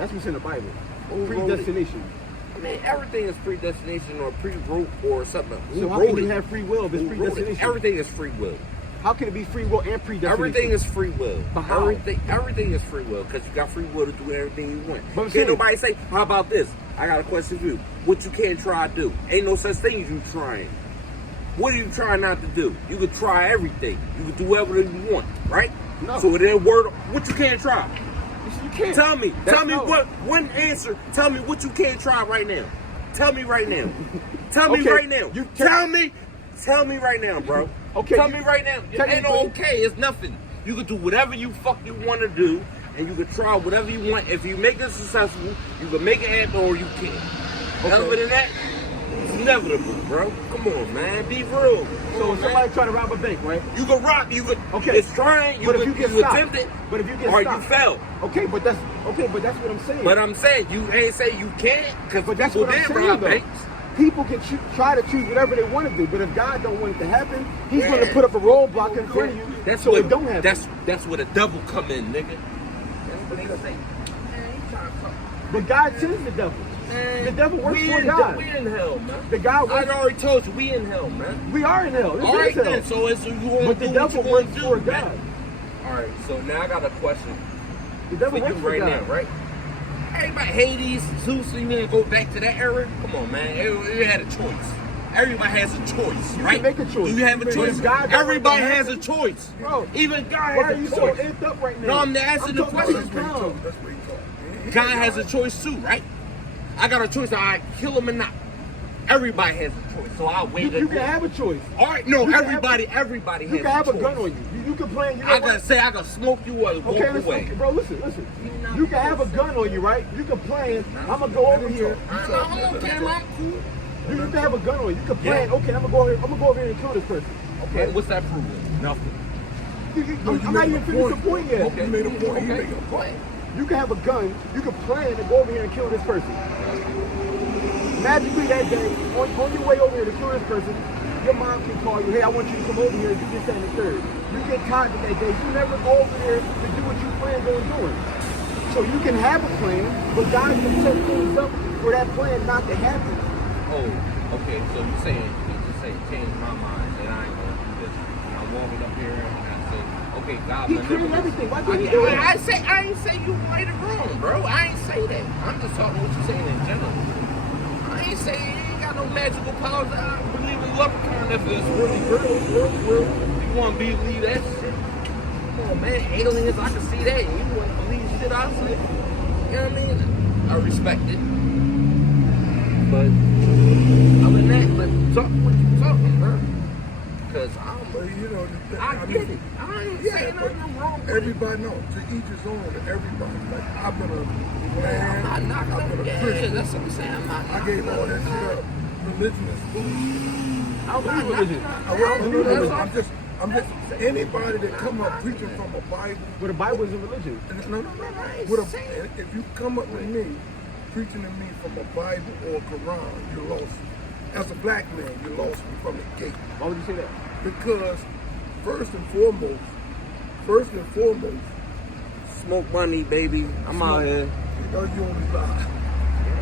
That's what's in the Bible. Who wrote it? Predestination. I mean, everything is predestination or pre-wrote or something. So how can you have free will if it's predestination? Everything is free will. How can it be free will and predestination? Everything is free will. But how? Everything is free will because you got free will to do everything you want. But Can't nobody say, how about this? I got a question for you. What you can't try to do? Ain't no such thing as you trying. What are you trying not to do? You can try everything. You can do whatever you want, right? No. So then what you can't try? You can't. Tell me what one answer. Tell me what you can't try right now. Tell me right now. Tell me right now. Tell me right now, bro. Okay. Tell me right now. It ain't no okay. It's nothing. You can do whatever you want to do, and you can try whatever you want. If you make it successful, you can make it happen, or you can't. Okay. Other than that, it's inevitable, bro. Come on, man. Be real. So if somebody try to rob a bank, right? You can rock. You can. Okay. It's trying. But if you get stopped, attempt it. But if you get or stopped, you fail. Okay, but that's what I'm saying. But I'm saying you ain't say you can't because that's people what I'm did saying, rob though. banks. People can try to choose whatever they want to do, but if God don't want it to happen, He's going to put up a roadblock in front of you so it don't happen. That's where the devil come in, nigga. That's what they say. But God sends the devil. The devil works for God. We in hell, man. The God I already told you, we in hell, man. We are in hell. This All right, is hell. then. So it's you want But to the do what devil you want works to for do, God. man. All right. So now I got a question The devil for you works for right God. now, right? Everybody Hades, Zeus, you want to go back to that era? Come on, man. You had a choice. Everybody has a choice, You right? can make a choice. Do you have a But choice? if God don't Everybody want it to has a happen- choice. Bro, Even God why has are a you so choice. amped up right now? No, I'm asking the talking about question. this calm. That's what he talking. God has a choice too, right? I got a choice. I kill him or not. Everybody has a choice, so I'll wait. You can have a choice. All right, no, You can everybody have has You can have a a choice. gun on you. You can plan. You know I what? gotta say, I gotta smoke you or walk Okay, away. listen, bro. Listen. You can have a gun on you, right? You can plan. I'm gonna go over here. I'm okay, man. I'm cool. You can have a gun on you. You can plan. Yeah. Okay, I'm gonna go over here and kill this person. Okay, what's that proving? Nothing. I'm not even finished the point yet. Okay, You made a point. You Okay. made a point. You can have a gun. You can plan to go over here and kill this person. Magically that day, on your way over here to kill this person, your mom can call you. Hey, I want you to come over here and do this, that, and the third. You get caught that day. You never go over there to do what you planned on doing. So you can have a plan, but God can set things up for that plan not to happen. Oh, okay. So you saying you just say change my mind that I ain't gonna do this. I'm walking up here and I say, okay, God. He created everything. Why couldn't he do it? I ain't say you right or wrong, bro. I ain't say that. I'm just talking what you saying in general. I ain't say you ain't got no magical powers. I believe in leprechaun if it's really real. You want to believe that shit? Come on, man. Aliens, I can see that. And you want to believe shit I say? You know what I mean? I respect it. But other than that, but talk what you talking, bro. Because But you know, I get it. I ain't saying nothing wrong with it. everybody knows. To each his own. Everybody. Like I've been a man. I'm not I've been a yeah, Christian. that's what I'm saying. I'm not. I gave all that shit up. Religion is bullshit. I don't believe religion. I'm just anybody that come up preaching from a Bible. But the Bible isn't religion. No. If you come up with me preaching to me from a Bible or a Quran, you're lost. As a black man, you lost me from the gate. Why would you say that? Because first and foremost, Smoke money, baby. I'm out here. you on the side.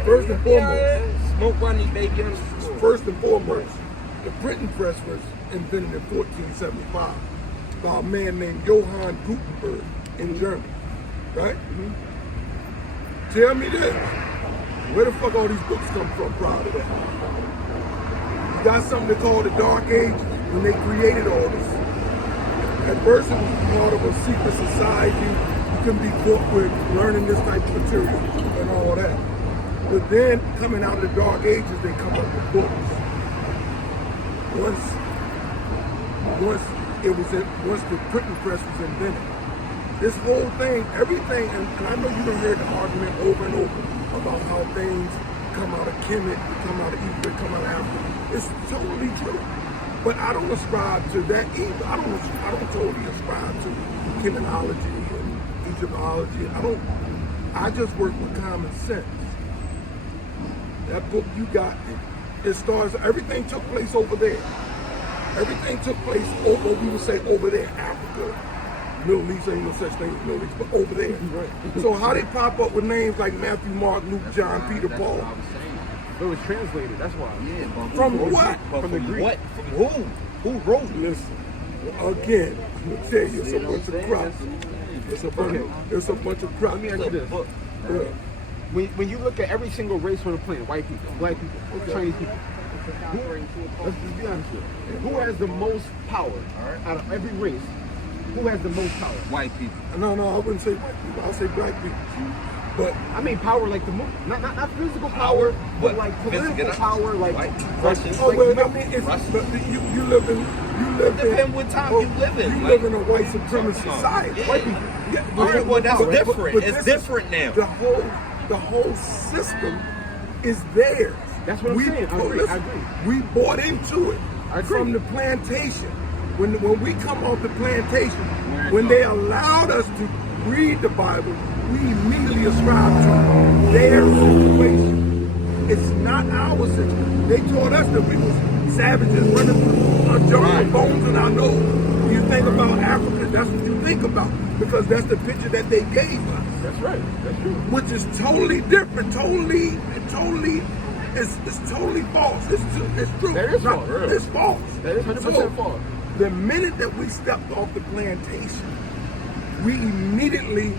First and foremost, Smoke money, baby. First and foremost, the printing press was invented in 1475 by a man named Johann Gutenberg in Germany, right? Tell me this, where the fuck all these books come from prior to that? You got something they call the Dark Ages when they created all this. At first it was part of a secret society. You couldn't be booked with learning this type of material and all that. But then coming out of the Dark Ages, they come up with books. Once the printing press was invented, this whole thing, everything, and I know you've heard the argument over and over about how things come out of Kemet, come out of Egypt, come out of Africa. It's totally true. But I don't ascribe to that either. I don't totally ascribe to Kemenology and Egyptology. I just work with common sense. That book you got, it starts, everything took place over there. Everything took place over, we would say over there, Africa, Middle East ain't no such thing as Middle East, but over there. Right. So how they pop up with names like Matthew, Mark, Luke, John, Peter, That's Paul? what I was saying. It was translated. That's why. Yeah, but From who wrote what? it? But From the Greek. What? From who? Who wrote it? Listen, again, I'm gonna tell you, it's a bunch of crap. It's a bunch of crap. Let me ask you this. Yeah. When you look at every single race on the planet, white people, black people, Chinese people, let's be honest here. Who has the most power out of every race? Who has the most power? White people. No, I wouldn't say white people. I'll say black people. But I mean power like the most, not physical power, but like political Physical power, like White. Russians. oh, like well, I milk. mean, it's, Russian. but you live in Depend what time you live in, You like- live in a white supremacist society. Yeah. White people. Yeah, All right, well, that's but- different. but It's this different now. The whole system is theirs. That's what I'm saying. I agree. I agree. We bought into it I agree. from the plantation. When we come off the plantation, Where it when goes. they allowed us to read the Bible, we immediately ascribe to their situation. It's not our situation. They taught us that we was savages running through our jungle Right. with bones in our nose. When you think about Africa, that's what you think about because that's the picture that they gave us, That's right. That's true. which is totally different, it's totally false. It's true. That is false. It's false. That is 100% false. The minute that we stepped off the plantation, we immediately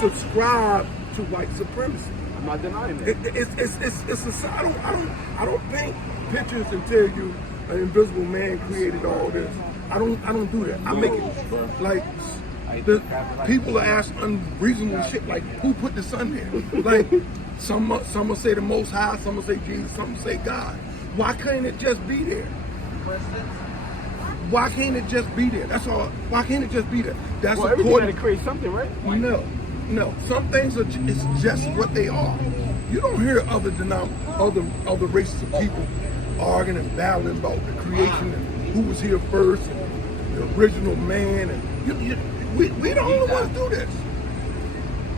subscribe to white supremacy. I'm not denying that. It's a, I don't paint pictures and tell you an invisible man created all this. I don't do that. I make it like the people are asking unreasonable shit like who put the sun there? Like some will say the Most High, some will say Jesus, some will say God. Why can't it just be there? Why can't it just be there? That's all. Why can't it just be there? That's Well, everything got to according. create something, right? No. Some things are. It's just what they are. You don't hear other races of people arguing and battling about the creation and who was here first and the original man. And we the only ones do this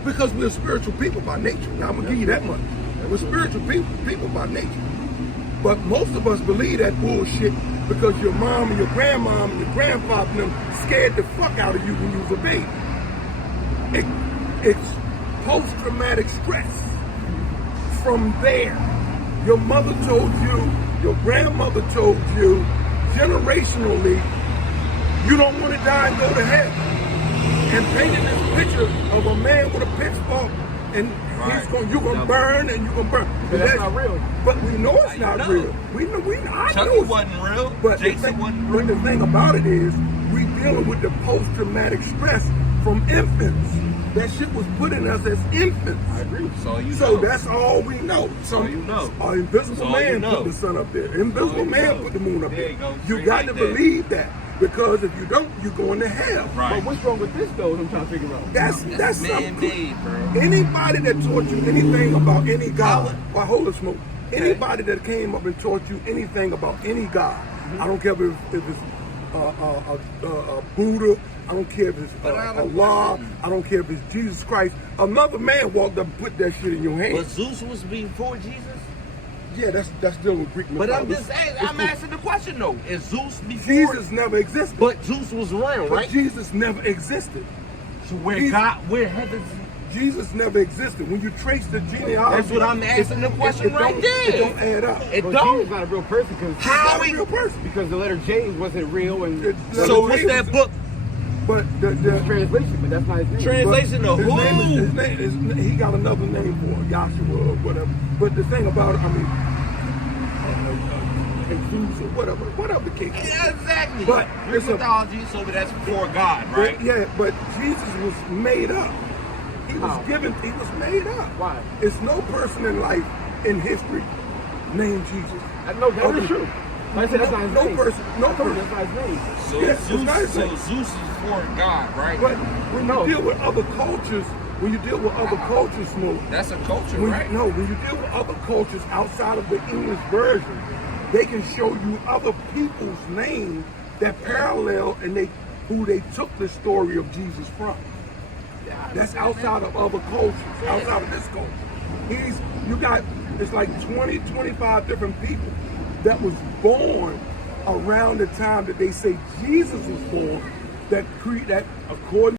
because we're spiritual people by nature. Now I'm gonna give you that much. We're spiritual people by nature. But most of us believe that bullshit because your mom and your grandmom and your grandfather and them scared the fuck out of you when you was a baby. It's post-traumatic stress. From there, your mother told you, your grandmother told you, generationally, you don't want to die and go to hell. And painting this picture of a man with a pitchfork and you're gonna burn and you're gonna burn. But that's not real. But we know it's not know. real. I know Chucky it's wasn't real. but Jason wasn't but real. the thing about it is, we dealing with the post-traumatic stress from infants. That shit was put in us as infants. I agree. So that's all we know. So you know. An invisible So man you know. put the sun up there. Invisible you man know. put the moon up There there. you go. You Straight got like to that. believe that. Because if you don't, you're going to hell. Right. But what's wrong with this, though, is I'm trying to figure out. That's something. man-made, bro. Anybody that taught you anything about any God, How- well, hold the smoke. Anybody that came up and taught you anything about any God, I don't care if it's Buddha, I don't care if it's But I don't- Allah, I don't care if it's Jesus Christ. Another man walked up and put that shit in your hand. But Zeus was before Jesus? Yeah, that's dealing with Greek But mythology. I'm just saying, I'm asking the question though. Is Zeus before? Jesus never existed. But Zeus was around, But right? Jesus never existed. So where Jesus- God, where heavens? Jesus never existed. When you trace the genealogy, That's what I'm asking the question right don't- there. It don't add up. It But don't. Jesus not a real person because How Not a he- real person. the letter J wasn't real and It- it's So what's that book? But the translation, but that's not his name. Translation of his who? name is, he got another name for it, Joshua or whatever. But the thing about it, I mean, Jesus or whatever the case is. Yeah, exactly. But Greek it's a- mythology, so that's before God, right? But Jesus was made up. He was How? he was made up. Why? It's no person in life, in history, named Jesus. I know that is true. But I said that's not his No name. person- no I told you person. that's not his name. So Yeah, it's not his Zeus, so name. Zeus is before God, right? But when No. you deal with other cultures, Smoke, That's a culture, when, right? no, when you deal with other cultures outside of the English version, they can show you other people's names that parallel and who they took the story of Jesus from. That's outside of other cultures, outside of this culture. It's like 20, 25 different people that was born around the time that they say Jesus was born that according